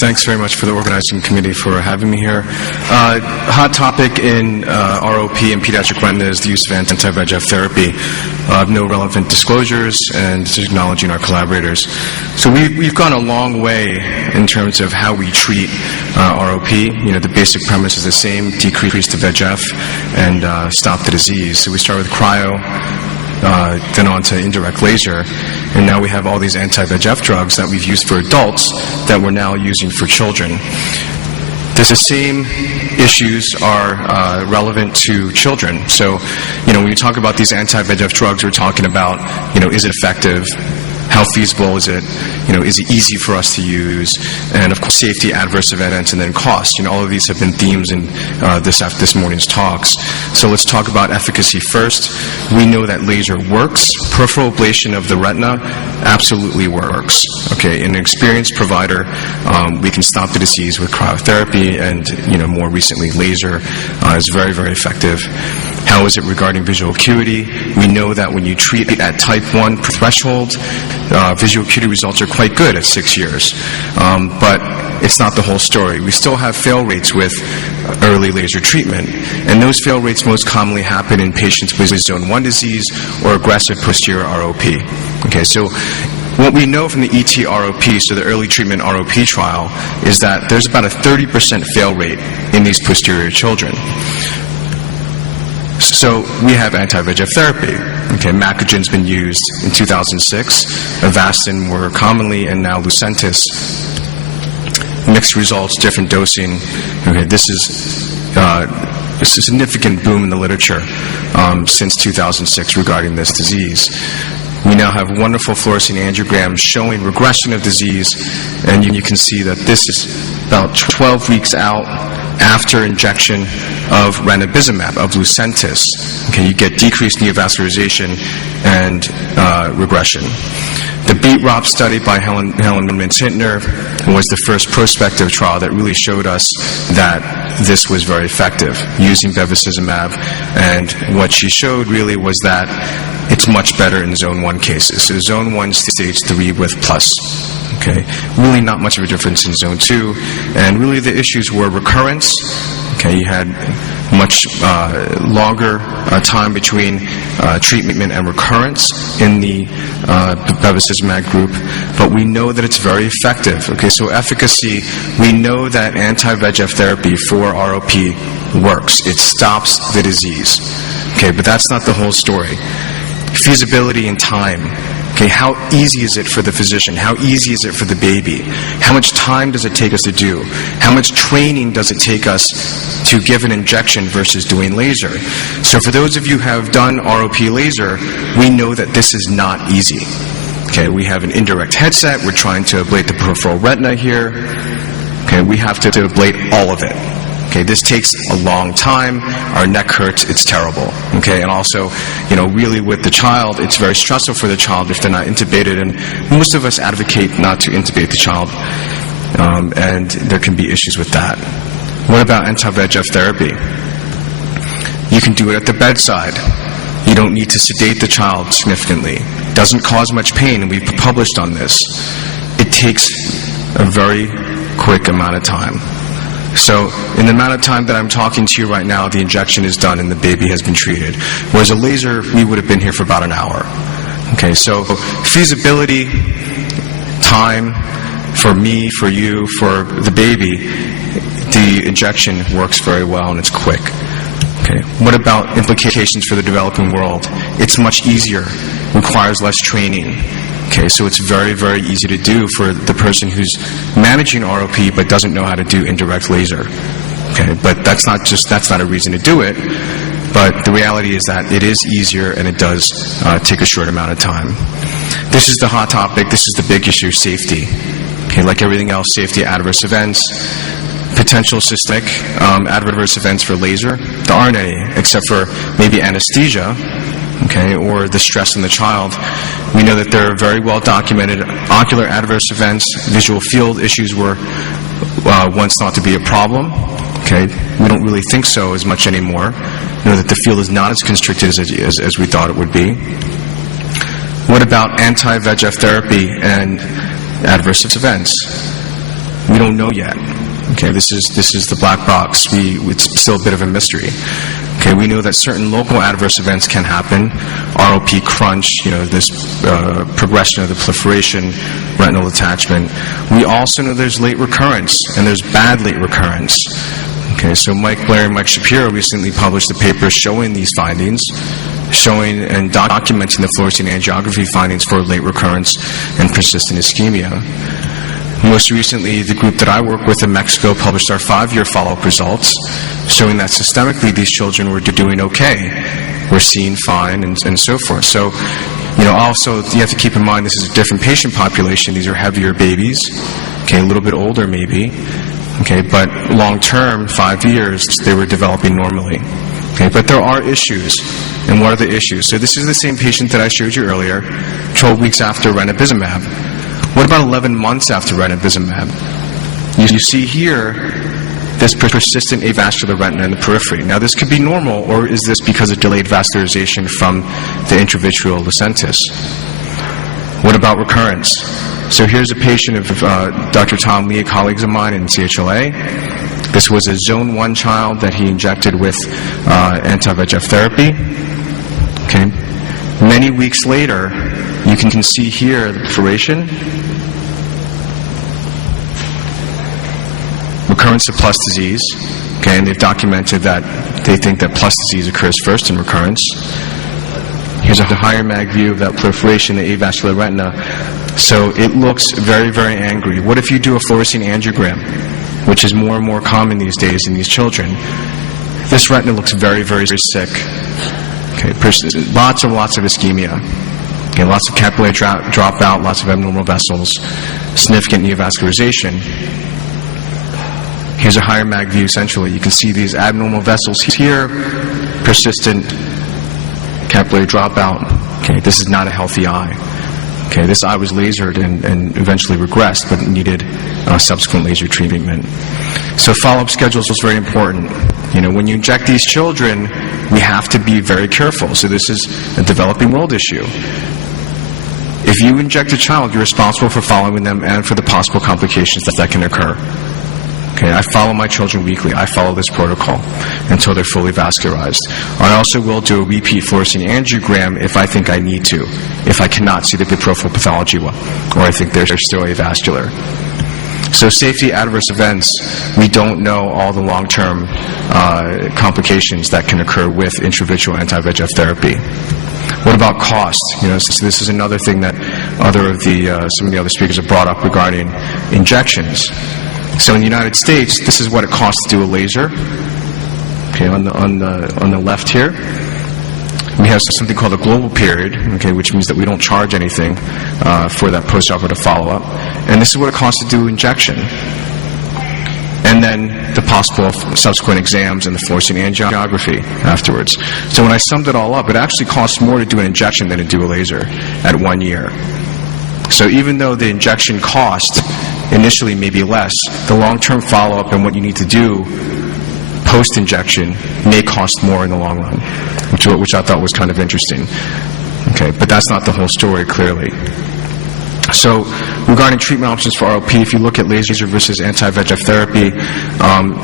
Thanks very much for the organizing committee for having me here. Hot topic in ROP and pediatric retina is the use of anti-VEGF therapy. No relevant disclosures and acknowledging our collaborators. So we've gone a long way in terms of how we treat ROP. You know, the basic premise is the same: decrease the VEGF and stop the disease. So we start with cryo, then on to indirect laser, and now we have all these anti-VEGF drugs that we've used for adults that we're now using for children. The same issues are relevant to children. So, you know, when we talk about these anti-VEGF drugs, we're talking about, you know, is it effective? How feasible is it? You know, is it easy for us to use? And of course, safety, adverse events, and then cost. You know, all of these have been themes in this morning's talks. So let's talk about efficacy first. We know that laser works. Peripheral ablation of the retina absolutely works. Okay, in an experienced provider, we can stop the disease with cryotherapy, and you know, more recently, laser is very, very effective. How is it regarding visual acuity? We know that when you treat it at type 1 threshold, visual acuity results are quite good at 6 years. But it's not the whole story. We still have fail rates with early laser treatment, and those fail rates most commonly happen in patients with zone 1 disease or aggressive posterior ROP. Okay, so what we know from the ET-ROP, so the early treatment ROP trial, is that there's about a 30% fail rate in these posterior children. So we have anti-VEGF therapy. Okay, Macogen's been used in 2006. Avastin more commonly, and now Lucentis. Mixed results, different dosing. Okay, this is a significant boom in the literature since 2006 regarding this disease. We now have wonderful fluorescein angiograms showing regression of disease, and you can see that this is about 12 weeks out after injection of ranibizumab, of Lucentis. Okay, you get decreased neovascularization and regression. The BEAT-ROP study by Helen Mintz-Hintner was the first prospective trial that really showed us that this was very effective using bevacizumab, and what she showed really was that it's much better in zone 1 cases. So zone 1 stage 3 with plus. Okay, really not much of a difference in zone 2, and really the issues were recurrence. Okay, you had much longer time between treatment and recurrence in the bevacizumab group, but we know that it's very effective. Okay, so efficacy, we know that anti-VEGF therapy for ROP works. It stops the disease. Okay, but that's not the whole story. Feasibility and time. Okay, how easy is it for the physician? How easy is it for the baby? How much time does it take us to do? How much training does it take us to give an injection versus doing laser? So for those of you who have done ROP laser, we know that this is not easy. Okay, we have an indirect headset. We're trying to ablate the peripheral retina here. Okay, we have to ablate all of it. Okay, this takes a long time. Our neck hurts. It's terrible. Okay, and also, you know, really with the child, it's very stressful for the child if they're not intubated, and most of us advocate not to intubate the child, and there can be issues with that. What about anti-VEGF therapy? You can do it at the bedside. You don't need to sedate the child significantly. It doesn't cause much pain, and we've published on this. It takes a very quick amount of time. So in the amount of time that I'm talking to you right now, the injection is done and the baby has been treated. Whereas a laser, we would have been here for about an hour. Okay, so feasibility, time, for me, for you, for the baby, the injection works very well and it's quick. Okay, what about implications for the developing world? It's much easier, requires less training. Okay, so it's very, very easy to do for the person who's managing ROP but doesn't know how to do indirect laser. Okay, but that's not a reason to do it. But the reality is that it is easier and it does take a short amount of time. This is the hot topic. This is the big issue: safety. Okay, like everything else, safety, adverse events, potential systemic adverse events for laser. There aren't any, except for maybe anesthesia. Okay, or the stress in the child. We know that there are very well documented ocular adverse events. Visual field issues were once thought to be a problem. Okay, we don't really think so as much anymore. We know that the field is not as constricted as we thought it would be. What about anti-VEGF therapy and adverse events? We don't know yet. Okay, this is the black box. It's still a bit of a mystery. Okay, we know that certain local adverse events can happen. ROP crunch, this progression of the proliferation, retinal detachment. We also know there's late recurrence, and there's bad late recurrence. Okay, so Mike Blair and Mike Shapiro recently published a paper showing these findings, showing and documenting the fluorescein angiography findings for late recurrence and persistent ischemia. Most recently, the group that I work with in Mexico published our 5-year follow-up results, showing that systemically these children were doing okay, were seen fine, and so forth. So, also you have to keep in mind this is a different patient population. These are heavier babies, okay, a little bit older maybe, okay, but long-term, 5 years, they were developing normally. Okay, but there are issues. And what are the issues? So this is the same patient that I showed you earlier, 12 weeks after ranibizumab. What about 11 months after ranibizumab? You see here this persistent avascular retina in the periphery. Now, this could be normal, or is this because of delayed vascularization from the intravitreal Lucentis? What about recurrence? So here's a patient of Dr. Tom Lee, colleagues of mine in CHLA. This was a zone 1 child that he injected with anti-VEGF therapy. Okay. Many weeks later, you can see here the proliferation, recurrence of plus disease. Okay, and they've documented that they think that plus disease occurs first in recurrence. Here's a higher mag view of that proliferation, the avascular retina. So it looks very, very angry. What if you do a fluorescein angiogram, which is more and more common these days in these children? This retina looks very, very sick. Okay, lots of ischemia. Okay, lots of capillary dropout, lots of abnormal vessels, significant neovascularization. Here's a higher mag view essentially. You can see these abnormal vessels here, persistent capillary dropout. Okay, this is not a healthy eye. Okay, this eye was lasered and eventually regressed, but needed subsequent laser treatment. So follow-up schedules was very important. When you inject these children, we have to be very careful. So this is a developing world issue. If you inject a child, you're responsible for following them and for the possible complications that can occur. Okay, I follow my children weekly. I follow this protocol until they're fully vascularized. I also will do a repeat fluorescein angiogram if I think I need to, if I cannot see the peripheral pathology well, or I think they're still avascular. So safety adverse events, we don't know all the long-term complications that can occur with intravitreal anti-VEGF therapy. What about cost? So this is another thing that some of the other speakers have brought up regarding injections. So in the United States, this is what it costs to do a laser. Okay, on the left here, we have something called a global period, okay, which means that we don't charge anything for that postoperative follow-up. And this is what it costs to do injection. And then the possible subsequent exams and the fluorescein angiography afterwards. So when I summed it all up, it actually costs more to do an injection than to do a laser at 1 year. So even though the injection cost initially may be less, the long-term follow-up and what you need to do post-injection may cost more in the long run, which I thought was kind of interesting. Okay, but that's not the whole story, clearly. So regarding treatment options for ROP, if you look at laser versus anti-VEGF therapy,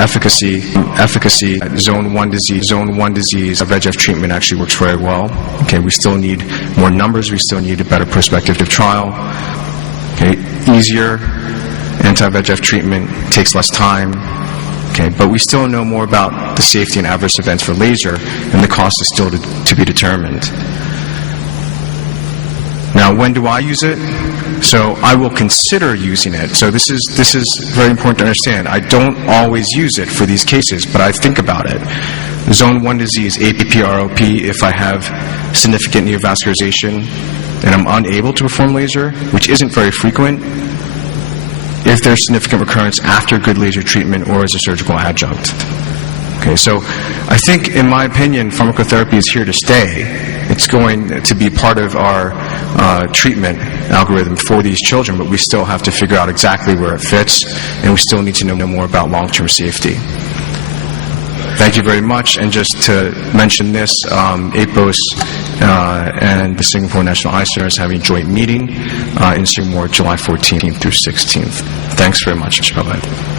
efficacy, zone 1 disease, VEGF treatment actually works very well. Okay, we still need more numbers. We still need a better prospective trial. Okay, easier anti-VEGF treatment takes less time. Okay, but we still know more about the safety and adverse events for laser, and the cost is still to be determined. Now, when do I use it? So I will consider using it. So this is very important to understand. I don't always use it for these cases, but I think about it. Zone 1 disease, APP, ROP, if I have significant neovascularization and I'm unable to perform laser, which isn't very frequent, if there's significant recurrence after good laser treatment or as a surgical adjunct. Okay, so I think, in my opinion, pharmacotherapy is here to stay. It's going to be part of our treatment algorithm for these children, but we still have to figure out exactly where it fits, and we still need to know more about long-term safety. Thank you very much. And just to mention this, APOS and the Singapore National Eye Center is having a joint meeting in Singapore July 14th through 16th. Thanks very much. Bye-bye.